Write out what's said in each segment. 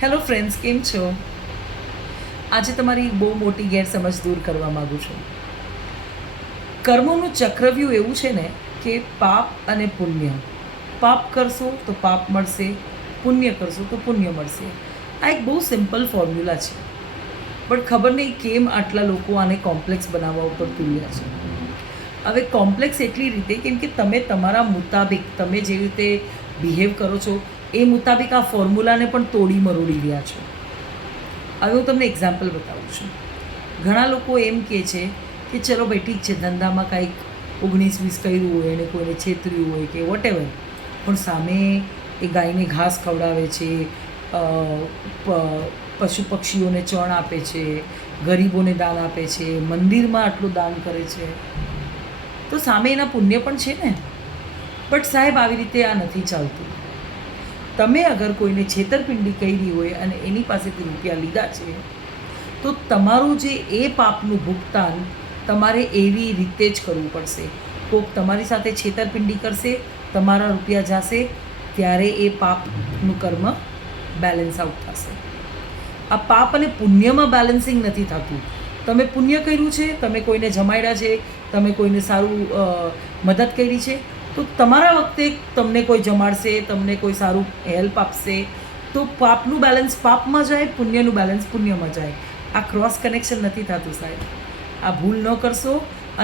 Hello friends, કેમ છો? આજે તમારી બહુ મોટી ગેરસમજ દૂર કરવા માગું છું. કર્મોનું ચક્રવ્યૂહ એવું છે ને કે પાપ અને પુણ્ય. પાપ કરશો તો પાપ મળશે, પુણ્ય કરશો તો પુણ્ય મળશે. આ એક બહુ સિમ્પલ ફોર્મ્યુલા છે, પણ ખબર નહીં કેમ આટલા લોકો આને કોમ્પ્લેક્સ બનાવવા ઉપર તુલ્યા છે. હવે કોમ્પ્લેક્સ એટલી રીતે કેમ કે તમે તમારા મુતાબિક તમે જે રીતે બિહેવ કરો છો એ મુતાબિક આ ફોર્મ્યુલાને પણ તોડી મરોડી રહ્યા છો. હવે હું તમને એક્ઝામ્પલ બતાવું છું. ઘણા લોકો એમ કહે છે કે ચલો ભાઈ ઠીક છે, ધંધામાં કાંઈક 19-20 કર્યું હોય અને કોઈને છેતર્યું હોય કે વોટેવર, પણ સામે એ ગાયને ઘાસ ખવડાવે છે, પશુ પક્ષીઓને ચણ આપે છે, ગરીબોને દાન આપે છે, મંદિરમાં આટલું દાન કરે છે, તો સામે એના પુણ્ય પણ છે ને. બટ સાહેબ, આવી રીતે આ નથી ચાલતું. તમે અગર કોઈને છેતરપિંડી કરી હોય અને એની પાસેથી રૂપિયા લીધા છે, તો તમારું જે એ પાપનું ભુગતાન તમારે એવી રીતે જ કરવું પડશે. કોઈક તમારી સાથે છેતરપિંડી કરશે, તમારા રૂપિયા જશે, ત્યારે એ પાપનું કર્મ બેલેન્સ આઉટ થશે. આ પાપ અને પુણ્યમાં બેલેન્સિંગ નથી થતું. તમે પુણ્ય કર્યું છે, તમે કોઈને જમાડ્યા છે, તમે કોઈને સારું મદદ કરી છે, તો તમારા વખતે તમને કોઈ જમાડશે, તમને કોઈ સારું હેલ્પ આપશે, તો પાપનું બેલેન્સ પાપમાં જાય, પુણ્યનું બેલેન્સ પુણ્યમાં જાય. આ ક્રોસ કનેક્શન નથી થતું સાહેબ. આ ભૂલ ન કરશો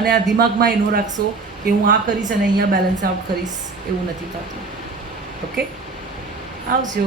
અને આ દિમાગમાં એ ન રાખશો કે હું આ કરીશ અને અહીંયા બેલેન્સ આઉટ કરીશ, એવું નથી થતું. ઓકે, આવજો.